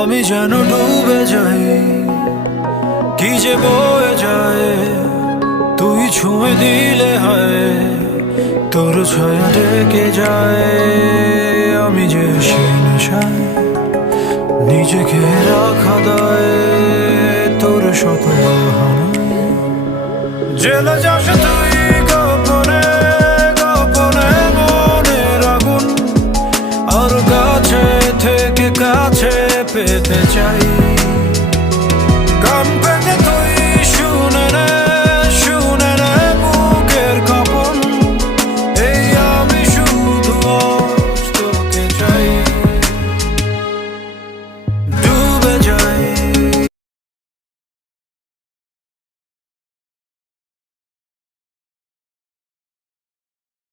আমি যেন ডুবে যাই, কি যে বয়ে যায়, তুই ছুঁয়ে দিলে হয়, তোর ছায়া ডেকে যায়। আমি যে সে নেশায় নিজেকে রাখা দায়, তোর শত বাহানায় জেলে যাস তুই গোপনে গোপনে মনের আগুন, আর কাছে থেকে কাছে পেতে চাই।